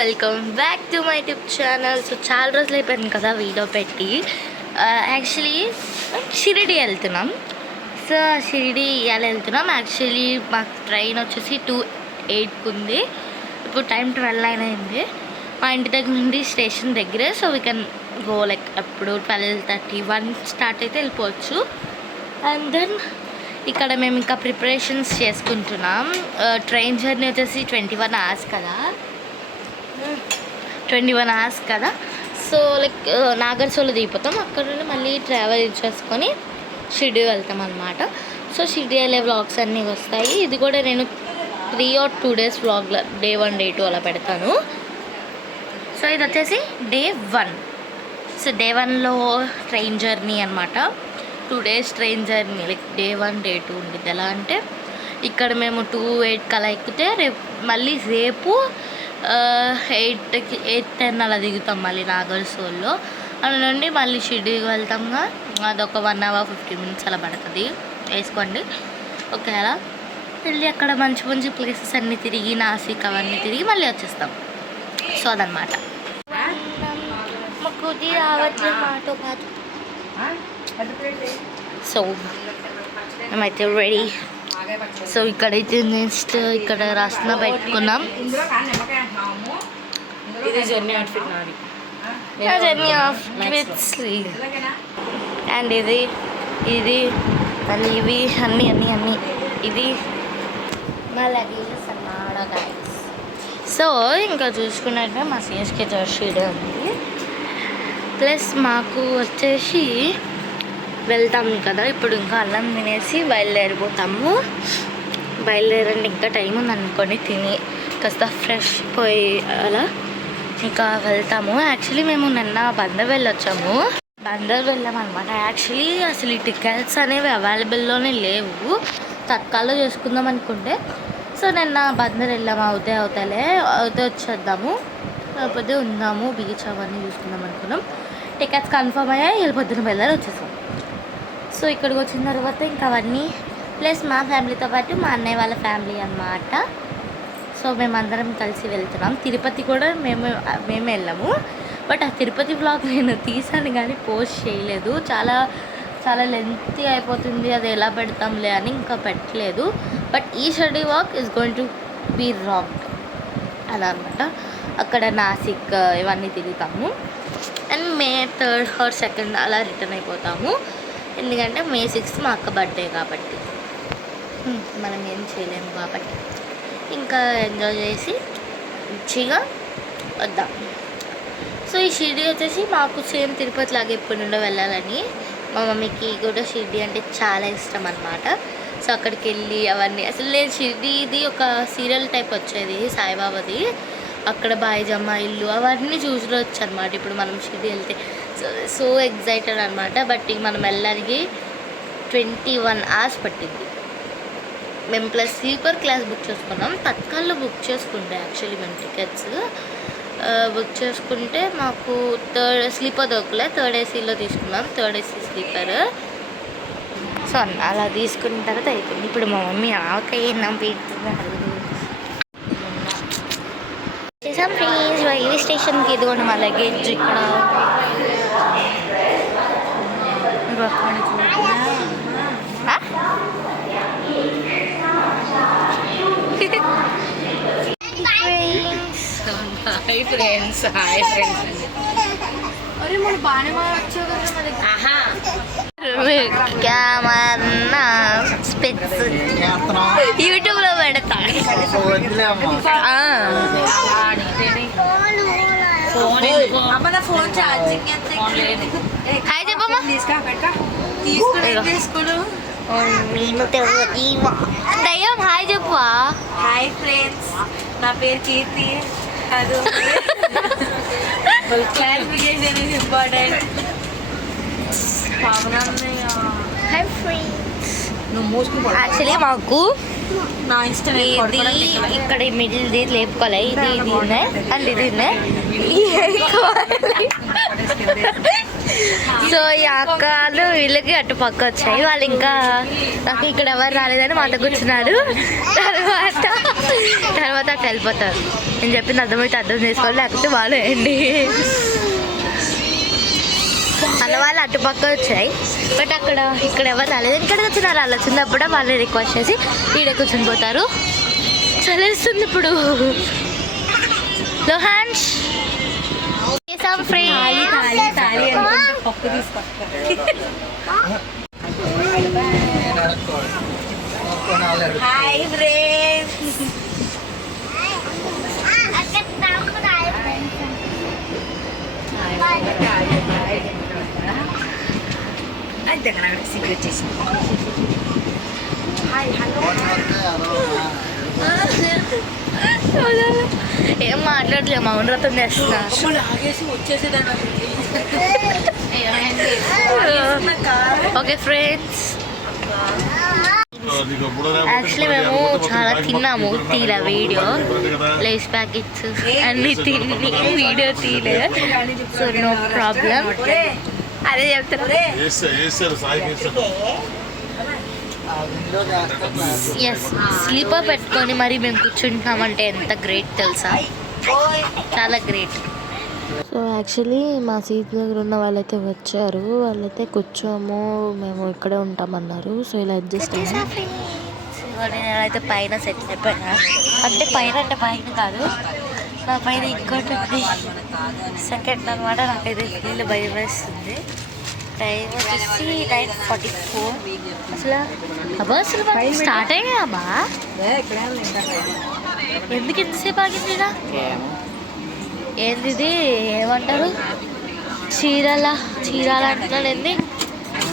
Welcome back to my YouTube channel. So చాలా రోజులు అయిపోయింది కదా వీడియో పెట్టి. యాక్చువల్లీ షిరిడి వెళ్తున్నాం. సో షిరిడి ఇవాళ వెళ్తున్నాం. యాక్చువల్లీ మాకు ట్రైన్ వచ్చేసి 2:08 ఉంది. ఇప్పుడు టైం 12 అయింది. మా ఇంటి దగ్గర నుండి స్టేషన్ దగ్గరే. So we can go like అప్పుడు 12:31 స్టార్ట్ అయితే వెళ్ళిపోవచ్చు. అండ్ దెన్ ఇక్కడ మేము ఇంకా ప్రిపరేషన్స్ చేసుకుంటున్నాం. ట్రైన్ జర్నీ వచ్చేసి 21 hours కదా, 21 hours కదా. సో లైక్ నాగర్సోలో దిగిపోతాం. అక్కడ నుండి మళ్ళీ ట్రావెల్ చేసుకొని షిరిడి వెళ్తాం అన్నమాట. సో షిరిడి వెళ్ళే వ్లాగ్స్ అన్నీ వస్తాయి. ఇది కూడా నేను 3 or 2 days వ్లాగ్లో Day 1 Day 2 అలా పెడతాను. సో ఇది వచ్చేసి Day 1. సో Day 1లో ట్రైన్ జర్నీ అనమాట. 2 days train journey. Like Day 1 Day 2 ఉంటుంది. ఎలా అంటే ఇక్కడ మేము 2:08 కలా ఎక్కితే మళ్ళీ రేపు 8:10 అలా దిగుతాం మళ్ళీ నాగర్సోల్లో. అలా నుండి మళ్ళీ షిరిడికి వెళ్తాంగా. అదొక 1 hour 50 minutes అలా పడుతుంది వేసుకోండి. ఓకే, అలా వెళ్ళి అక్కడ మంచి మంచి ప్లేసెస్ అన్నీ తిరిగి నాసిక్ అవన్నీ తిరిగి మళ్ళీ వచ్చేస్తాం. సో అదనమాట. మాకు ఇది రావట్లేదు మాతో పాటు. సో మేమైతే రెడీ. సో ఇక్కడైతే నెక్స్ట్ ఇక్కడ రాసిన పెట్టుకున్నాం. జర్నీ అవుట్ఫిట్స్ అండ్ ఇది మళ్ళీ ఇవి అన్నీ ఇది మా లగేజెస్ అన్నమాట గైస్. సో ఇంకా చూసుకున్నట్టే మా సిఎస్కే జర్షీడే ఉంది. ప్లస్ మాకు వచ్చేసి వెళ్తాము కదా ఇప్పుడు. ఇంకా అన్నం తినేసి బయలుదేరిపోతాము. బయలుదేరండి, ఇంకా టైం ఉంది అనుకోండి. తిని కాస్త ఫ్రెష్ పోయి అలా ఇంకా వెళ్తాము. యాక్చువల్లీ మేము నిన్న బందర్ వెళ్ళొచ్చాము. బందర్ వెళ్ళామన్నమాట. యాక్చువల్లీ అసలు ఈ టికెట్స్ అనేవి అవైలబుల్లోనే లేవు. తత్కాల్లో చేసుకుందాం అనుకుంటే. సో నిన్న బందర్ వెళ్ళాము. అవుతే వచ్చేద్దాము, లేకపోతే ఉందాము, బీచ్ అవన్నీ చూసుకుందాం అనుకున్నాం. టికెట్స్ కన్ఫర్మ్ అయ్యాయి. వెళ్ళిపోతున్న బయలుదేరి వచ్చేసాం. సో ఇక్కడికి వచ్చిన తర్వాత ఇంకా అవన్నీ ప్లస్ మా ఫ్యామిలీతో పాటు మా అన్నయ్య వాళ్ళ ఫ్యామిలీ అన్నమాట. సో మేమందరం కలిసి వెళ్తున్నాం. తిరుపతి కూడా మేమే వెళ్ళాము. బట్ ఆ తిరుపతి వ్లాగ్ నేను తీసాను కానీ పోస్ట్ చేయలేదు. చాలా చాలా లెంతీ అయిపోతుంది, అది ఎలా పెడతాంలే అని ఇంకా పెట్టలేదు. బట్ ఈ Shirdi walk is going to be rocked అలా అనమాట. అక్కడ నాసిక్ ఇవన్నీ తిరుగుతాము. And May 3rd or 2nd అలా రిటర్న్ అయిపోతాము. ఎందుకంటే May 6th మా అక్క బర్త్డే కాబట్టి మనం ఏం చేయలేము కాబట్టి ఇంకా ఎంజాయ్ చేసి మంచిగా వద్దాం. సో ఈ షిరిడి వచ్చేసి మాకు సేమ్ తిరుపతి లాగా ఎప్పటి నుండో వెళ్ళాలని. మా మమ్మీకి కూడా షిరిడి అంటే చాలా ఇష్టం అన్నమాట. సో అక్కడికి వెళ్ళి అవన్నీ అసలు నేను షిరిడిది ఒక సీరియల్ టైప్ వచ్చేది సాయిబాబాది. అక్కడ బాయిజమ్మ ఇల్లు అవన్నీ చూసుకోవచ్చు అనమాట. ఇప్పుడు మనం షిరిడి వెళ్తే సో ఎగ్జైటెడ్ అనమాట. బట్ మనం వెళ్ళడానికి 21 hours పట్టింది. మేము ప్లస్ స్లీపర్ క్లాస్ బుక్ చేసుకున్నాం. తత్కాల్లో బుక్ చేసుకుంటే యాక్చువల్లీ మేము టికెట్స్ బుక్ చేసుకుంటే మాకు స్లీపర్ దొరకలే. 3rd ACలో తీసుకున్నాం, 3rd AC స్లీపర్. సో అలా తీసుకున్న తర్వాత అయిపోయింది. ఇప్పుడు మా మమ్మీ ఆవకాయ చేసాం ఫ్రెండ్స్. రైల్వే స్టేషన్కి ఇదిగోండి మా లగేజ్ ఇక్కడ. Hi friends. అరే మన బాగానే వచ్చావు కదా. క్యామరా స్పెట్స్ యూట్యూబ్లో పెడతా. ఫోన్ ఛార్జింగ్ హాయ్ చెప్పమ్మా. దయ్యం హాయ్ చెప్పా. హాయ్ ఫ్రెండ్స్, నా పేరు కీర్తి. అది clarification is important. Hi friends. Actually మాకు నా ఇష్టం ఇది ఇక్కడ మిడిల్ది లేపుకోలే. ఇది ఉన్నాయి అండ్ ఇది ఉన్నాయి. సో ఈ అక్కలు వీళ్ళకి అటు పక్క వచ్చాయి. వాళ్ళు ఇంకా నాకు ఇక్కడ ఎవరు రాలేదని మాట కూర్చున్నారు. తర్వాత తర్వాత అట్లా వెళ్ళిపోతారు. నేను చెప్పింది అర్థమైతే అర్థం చేసుకోవాలి, లేకపోతే వాళ్ళు వేయండి. అన్న వాళ్ళు అటుపక్క వచ్చాయి, బట్ ఇక్కడ ఎవరు రాలేదు. ఇక్కడ వచ్చినారు, వాళ్ళు వచ్చినప్పుడు వాళ్ళని రిక్వెస్ట్ చేసి ఈడే కూర్చొని పోతారు. చలేస్తుంది ఇప్పుడు. లోహాన్స్ హాయ్ ఫ్రెండ్స్. అంతే కదా సిగరెట్ చేసి హాయ్ హలో. ఏం మాట్లాడలేదు, మౌనవ్రతం చేస్తున్నా. ఓకే ఫ్రెండ్స్, యాక్చువల్లీ మేము చాలా తిన్నాము, తీల వీడియో లేస్ ప్యాకెట్స్ అన్ని తిని వీడియో తీలే, సో నో ప్రాబ్లం. అదే చెప్తారు. ఎస్, స్లీపర్ పెట్టుకొని మరి మేము కూర్చుంటున్నామంటే ఎంత గ్రేట్ తెలుసా, చాలా గ్రేట్. సో యాక్చువల్లీ మా సీట్ దగ్గర ఉన్న వాళ్ళైతే వచ్చారు, వాళ్ళైతే కూర్చోము మేము ఇక్కడే ఉంటామన్నారు. సో ఇలా అడ్జస్ట్ అయ్యాను. నేనైతే పైన సెట్ అయిపోయినా, అంటే పైన కాదు, నా పైన ఇంకోటి ఉంది, సెకండ్ అనమాట. నాకైతే నీళ్ళు భయం వేస్తుంది. టైం వచ్చేసి 9:44. అసలు స్టార్ట్ అయ్యామా? ఎందుకు ఎంతసేపు ఆగింది? ఏంది ఇది, ఏమంటారు, చీరాల అంటున్నాను. ఏంది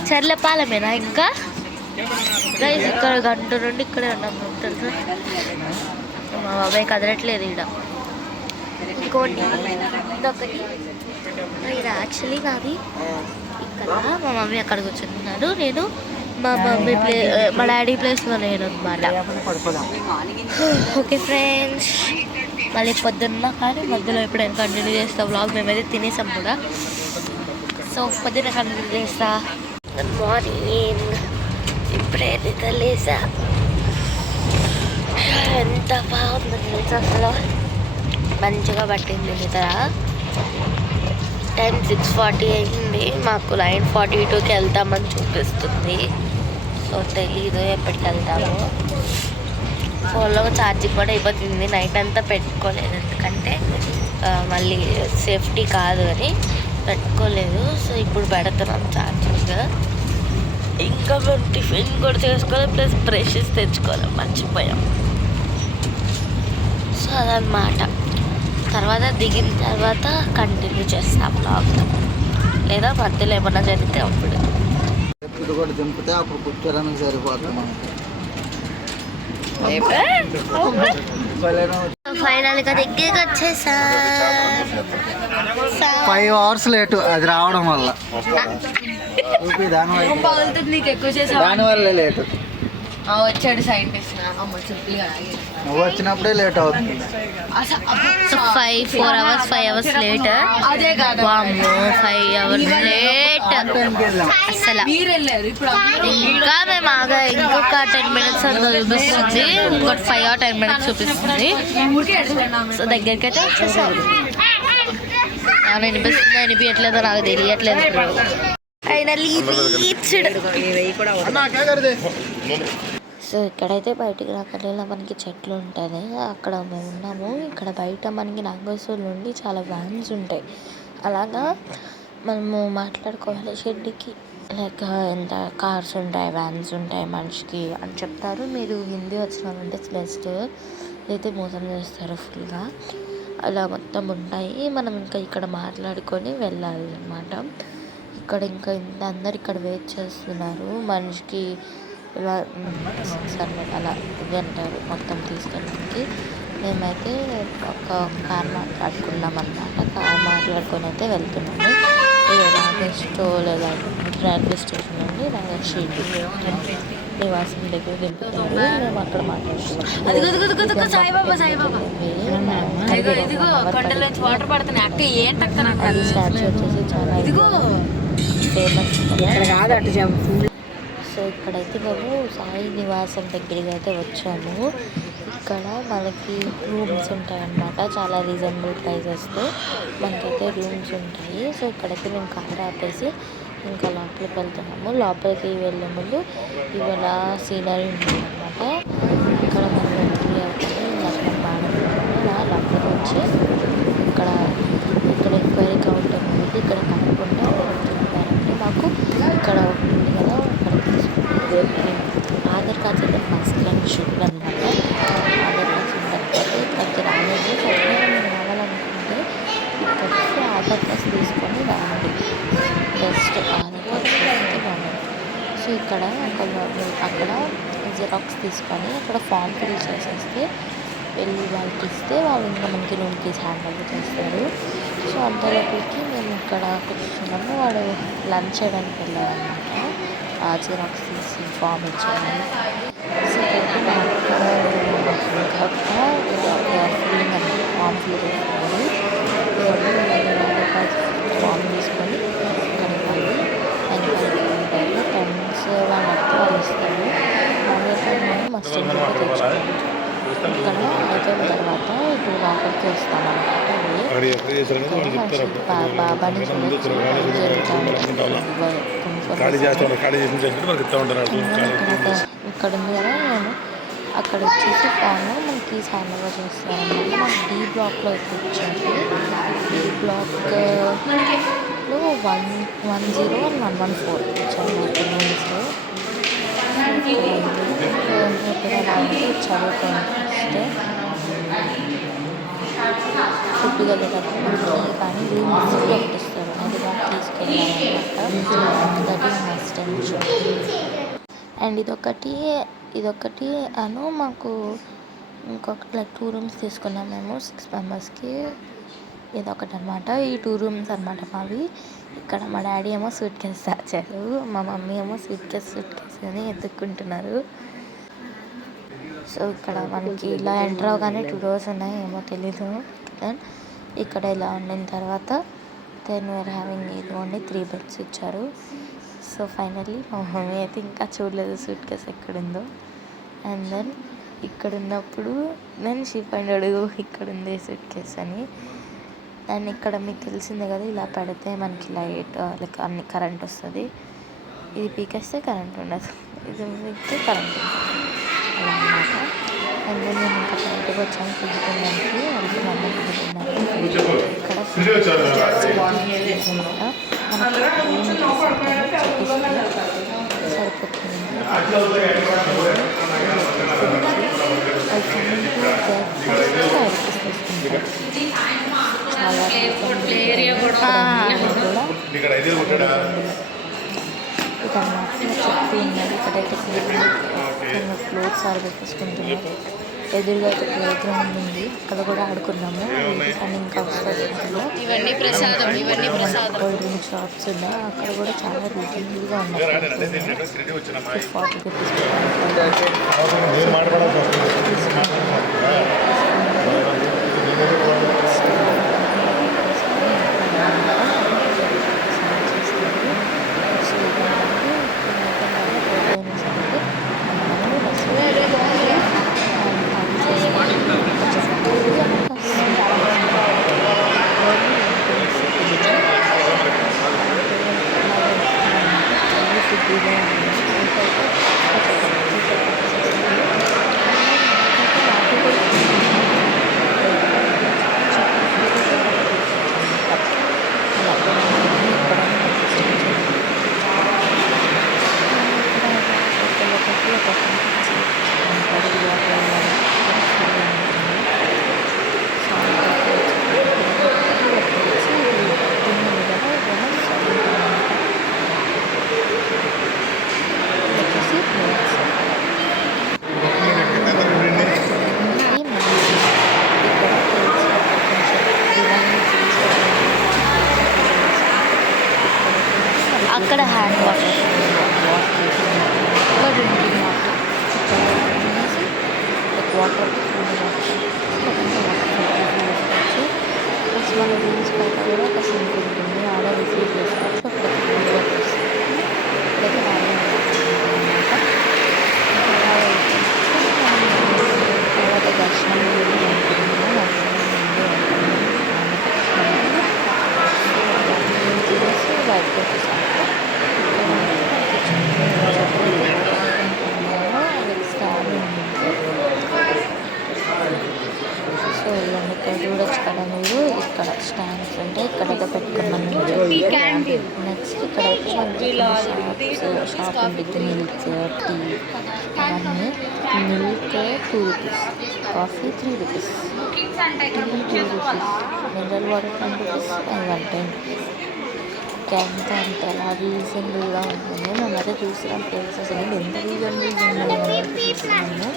చర్లపాలమేనా? ఇంకా గైస్ ఇక్కడ గంట నుండి ఇక్కడే ఉన్నాం తెలుసా. మా బాబాయ్ కదలట్లేదు ఇక్కడ. ఇంకోటి ఇదొకటి, ఇది యాక్చువల్లీ నాది. ఇక్కడ మా మమ్మీ అక్కడ కూర్చుంటున్నాడు, నేను మా డాడీ ప్లేస్లో నేను అనమాట. ఓకే ఫ్రెండ్స్, మళ్ళీ పొద్దున్న కానీ మధ్యలో ఎప్పుడైనా కంటిన్యూ చేస్తా వ్లాగ్. మేమైతే తినేసాం కూడా, సో పొద్దున్న కంటిన్యూ చేస్తా. గుడ్ మార్నింగ్, ఇప్పుడే లేసా. ఎంత బాగుంది తెలుసా, అసలు మంచిగా పట్టింది నిద్ర. టైం 6:40 అయింది, మాకు 9:42కి వెళ్తామని చూపిస్తుంది. సో తెలీదు ఎప్పటికి వెళ్తాము. ఫోన్లో ఛార్జింగ్ కూడా అయిపోతుంది. నైట్ అంతా పెట్టుకోలేదు, ఎందుకంటే మళ్ళీ సేఫ్టీ కాదు అని పెట్టుకోలేదు. సో ఇప్పుడు పెడుతున్నాం ఛార్జింగ్. ఇంకా మేము టిఫిన్ కూడా చేసుకోవాలి, ప్లస్ బ్రషెస్ తెచ్చుకోవాలి, మర్చిపోయాం. సో అదనమాట. తర్వాత దిగిన తర్వాత కంటిన్యూ చేస్తాం బ్లాగ్, లేదా మధ్యలో ఏమన్నా జరిగితే అప్పుడు. కూడా దింపితే అప్పుడు కూర్చోడానికి సరిపోతుంది. ఫైనల్ గా దగ్గరికి వచ్చేసా. 5 hours లేటు అది రావడం వల్ల, దానివల్ల లేటు. వచ్చాడు సైంటిస్ట్, నువ్వు వచ్చినప్పుడే లేట్ అవుతుంది. 4 hours లేటర్. అదే కాదు, 5 hours లేట్ అసలు. ఇంకా మేము ఇంకొక 10 minutes అంతా చూపిస్తుంది, ఇంకొక 5 or 10 minutes చూపిస్తుంది. సో దగ్గరికి అయితే వచ్చేసాము. వినిపిస్తుందో వినిపించట్లేదో నాకు తెలియట్లేదు. Finally reached. సో ఇక్కడైతే బయటికి రాకుండా మనకి చెట్లు ఉంటుంది, అక్కడ మేము ఉన్నాము. ఇక్కడ బయట మనకి నాగోసూర్ నుండి చాలా వ్యాన్స్ ఉంటాయి. అలాగా మనము మాట్లాడుకోవాలి షెడ్కి, లైక్ ఎంత కార్స్ ఉంటాయి, వ్యాన్స్ ఉంటాయి మనిషికి అని చెప్తారు. మీరు హిందీ వచ్చినారంటే బెస్ట్, అయితే మోసం చేస్తారు ఫుల్గా. అలా మొత్తం ఉంటాయి. మనం ఇంకా ఇక్కడ మాట్లాడుకొని వెళ్ళాలి అన్నమాట. ఇక్కడ ఇంకా అందరు ఇక్కడ వెయిట్ చేస్తున్నారు మనిషికి ఇలా సరే అలా ఇది అంటారు మొత్తం తీసుకెళ్ళడానికి. మేమైతే ఒక కార్ మాట్లాడుకున్నాం అన్నమాట. కార్ మాట్లాడుకొని అయితే వెళ్తున్నాము. రాగేష్తో లేదా రైల్వే స్టేషన్ నుండి రాగేష్ నివాసం దగ్గర దింపుతారు. మేము అక్కడ మాట్లాడుతున్నాం. సాయిబాబా వాటర్ పడుతున్నాయి. అది స్టాచ్యూ వచ్చేసి చాలా ఫేమస్. సో ఇక్కడైతే మేము సాయి నివాసం దగ్గరికి అయితే వచ్చాము. ఇక్కడ మనకి రూమ్స్ ఉంటాయి అన్నమాట, చాలా రీజనబుల్ ప్రైజెస్తో మనకైతే రూమ్స్ ఉంటాయి. సో ఇక్కడైతే మేము కార్ ఆపేసి ఇంకా లోపలికి వెళ్తున్నాము. లోపలికి వెళ్ళే ముందు ఇవాళ సీనరీ ఉంటుంది అన్నమాట. ఇక్కడ మనం ఎంట్రీ అవుతుంది, అక్కడ బాగా లోపలికి వచ్చి ఇక్కడ ఎంక్వైరీ కౌంటర్ ఉంది. ఇక్కడ కనుక్కుంటే చెప్పారంటే మాకు ఇక్కడ ఉంటుంది కదా, అక్కడ తీసుకుంటే ఆధార్ కార్డ్స్ అయితే ఫస్ట్ అండ్ షుడ్ అనమాట. ఆధార్ కార్డ్స్ ఉండకపోతే ఇక్కడికి రాలేదు. మేము రావాలనుకుంటే ఇక్కడికి ఆధార్ కార్డ్స్ తీసుకొని రావాలి. బెస్ట్ ఆధార్ కార్డ్స్ తీసుకుంటే బాగుంది. సో ఇక్కడ అక్కడ జిరాక్స్ తీసుకొని అక్కడ ఫామ్ ఫిల్ చేసేస్తే వెళ్ళి వాళ్ళకి ఇస్తే వాళ్ళు ఇంకా మనకి రూమ్కి హ్యాండ్ ఓవర్ చేస్తారు. సో అంతలోపలికి మేము ఇక్కడ కూర్చున్నాము. వాడు లంచ్ చేయడానికి వెళ్ళారనమాట, జిరాక్స్ తీసి ఫామ్ ఇచ్చాము. సో ఫిల్లింగ్ అంటే ఫామ్ ఫిల్ చేసుకోవాలి. ఫామ్ తీసుకొని ఇక్కడ ఇవ్వాలి. ఎంక్వైరీ పెన్స్ వాళ్ళంతా వాళ్ళు ఇస్తారు. మనం మస్ట్ తెచ్చుకోవాలి. ఇక్కడ అయిపోయిన తర్వాత ఇప్పుడు లోపలికి వస్తామన్నమాట. బాబాని ఇక్కడ ఉంది కదా, నేను అక్కడ వచ్చేసి ఫామ్ మనకి హ్యాండ్ ఓవర్ చేస్తారన్నమాట. మాకు డి బ్లాక్లో ఇప్పుడు వచ్చాము. డి బ్లాక్లో 110 and 114 వచ్చాము మాకు రూమ్స్లో. చదువుకుంటే ఫుడ్ వెళ్ళేటప్పుడు మనకి కానీ రూమ్ మస్ట్ పెట్టిస్తారు, అది మాకు తీసుకెళ్ళాలన్నమాట. That is must and should. And ఇదొకటి అను మాకు ఇంకొక 2 రూమ్స్ తీసుకున్నాం మేము 6 మెంబర్స్కి. ఇదొకటి అనమాట. ఈ 2 రూమ్స్ అనమాట మావి. ఇక్కడ మా డాడీ ఏమో సూట్ కేస్ దాచారు, మా మమ్మీ ఏమో సూట్ కేస్ అని ఎత్తుక్కుంటున్నారు. సో ఇక్కడ మనకి ఇలా ఎంటర్ అవగానే 2 డోర్స్ ఉన్నాయి, ఏమో తెలీదు. దెన్ ఇక్కడ ఇలా ఉండిన తర్వాత దెన్ వేర్ హ్యావింగ్ ఇదిగోండి 3 బెడ్స్ ఇచ్చారు. సో ఫైనల్లీ మా మమ్మీ అయితే ఇంకా చూడలేదు సూట్ కేస్ ఎక్కడుందో. అండ్ దెన్ ఇక్కడ ఉన్నప్పుడు నేను షీప్ అండ్ అడుగు ఇక్కడ ఉంది సూట్ కేస్ అని. అండ్ ఇక్కడ మీకు తెలిసిందే కదా, ఇలా పెడితే మనకి లైట్ లైక్ అన్ని కరెంట్ వస్తుంది. ఇది పీకేస్తే కరెంట్ ఉండదు, ఇది పీకితే కరెంట్ ఉంటుంది, అలా అన్నమాట. అండ్ దెన్ నేను ఇంకా బయటకు వచ్చాను ఫుడ్డుకోవడానికి. వాళ్ళకి మమ్మీ ఫుడ్డుకున్నాను. ఇక్కడ సరిపోతుంది. చెప్తూ ఉన్నారు. ఇక్కడైతే క్లోత్స్ ఆరబెట్టేసుకుంటున్నారు. ఎదురుగా అయితే ప్లే గ్రౌండ్ ఉంది, అక్కడ కూడా ఆడుకున్నాము. అండ్ ఇంకా కోల్డ్ డ్రింక్ షాప్స్ ఉన్నాయి, అక్కడ కూడా చాలా రీజనబుల్గా ఉన్నాయి. 40 రూపీస్ షాప్ ఉంటుంది, మిల్క్ టీ అవన్నీ. Milk 2 rupees, coffee 3 rupees, tea 2 rupees, mineral water 10 rupees and 110 rupees. అంత అలా రీజనబుల్గా ఉంటుంది. మేమైతే చూస్తున్నాం ప్లేసెస్ అనేది ఎంత రీజనబుల్గా చూస్తున్నాము.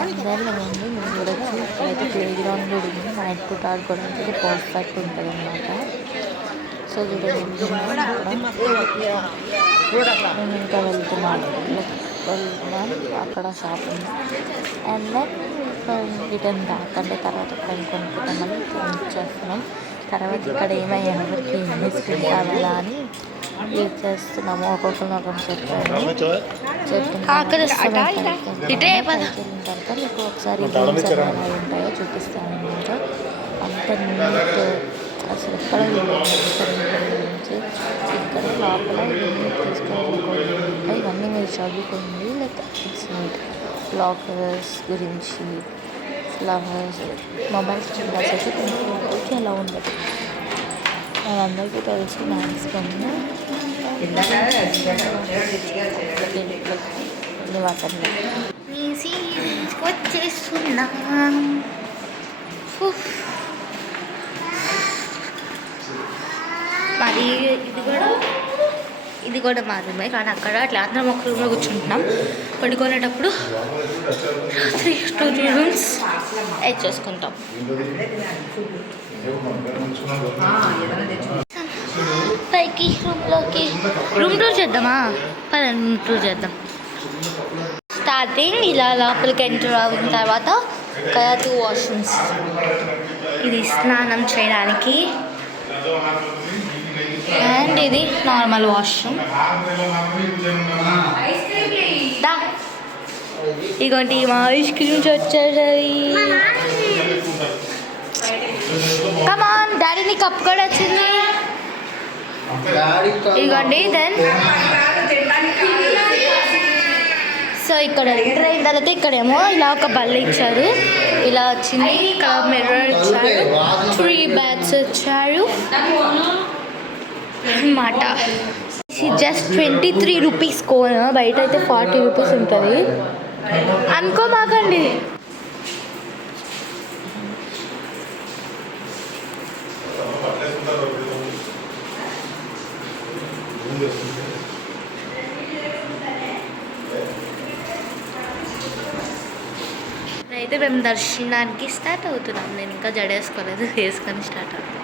అండ్ దెన్ మేము చూడొచ్చు ఇక్కడైతే ప్లే గ్రౌండ్ కూడా ఉంది. నైట్ పూట ఆడుకోవడానికి అయితే పర్ఫెక్ట్ ఉంటుంది అనమాట. సో చూడండి మేము ఇంకా వెళ్తున్నాం అక్కడ షాప్ ఉంది. అండ్ దెన్ రిటర్న్ బ్యాక్ అంటే తర్వాత ఎప్పుడైనా కొనుక్కుంటామని చేస్తున్నాం. తర్వాత ఇక్కడ ఎవరికి ఐస్ క్రీమ్ కావాలా అని వెయిట్ చేస్తున్నాము. ఒక్కొక్కరు ఒక చెప్పాను తర్వాత మీకు ఒకసారి గేమ్స్ ఎలా ఉంటాయో చూపిస్తాను అనమాట. అంత నీట్ అసలు ఎక్కడ గురించి ఇక్కడ లోపల తీసుకోవాలి. ఇవన్నీ మీరు చదువుకోండి. లైక్ ఇట్స్ నీట్ లాకర్స్ గురించి, ఫ్లవర్స్, మొబైల్ స్టిక్కర్స్ అయితే కొంచెం అలా ఉండదు. అందరికీ తెలుసు మ్యాక్సిమమ్ వచ్చేస్తున్నాం. మరి ఇది కూడా మా రూమే, కానీ అక్కడ అట్లా అందరం ఒక రూమ్లో కూర్చుంటున్నాం. పడుకునేటప్పుడు 2 రూమ్స్ యాడ్ చేసుకుంటాం. పైకి రూమ్ టూర్ చేద్దామా? రూమ్ టూర్ చేద్దాం. స్టార్టింగ్ ఇలా లోపలికి ఎంటర్ అయిన తర్వాత ఇక్కడ 2 వాష్రూమ్స్. ఇది స్నానం చేయడానికి అండ్ ఇది నార్మల్ వాష్రూమ్. ఇగోండి మా ఐస్ క్రీమ్స్ వచ్చాయి. కమాన్ డాడీని కప్ కూడా వచ్చింది. ఇగోండి దెన్ సో ఇక్కడ ఎంటర్ అయిన తర్వాత ఇక్కడేమో ఇలా ఒక బల్ల ఇచ్చారు, ఇలా వచ్చింది. ఇక్కడ మిర్రర్ ఇచ్చారు, 3 బ్యాగ్స్ ఇచ్చారు అన్నమాట. జస్ట్ 23 రూపీస్ కోన్, బయట అయితే 40 రూపీస్ ఉంటుంది అనుకోమాకండి. అయితే మేము దర్శనానికి స్టార్ట్ అవుతున్నాం. నేను ఇంకా జడేసుకోలేదు, వేసుకొని స్టార్ట్ అవుతాం.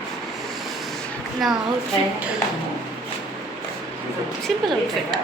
నా అవుట్ఫిట్ సింపుల్ అవుట్ఫిట్.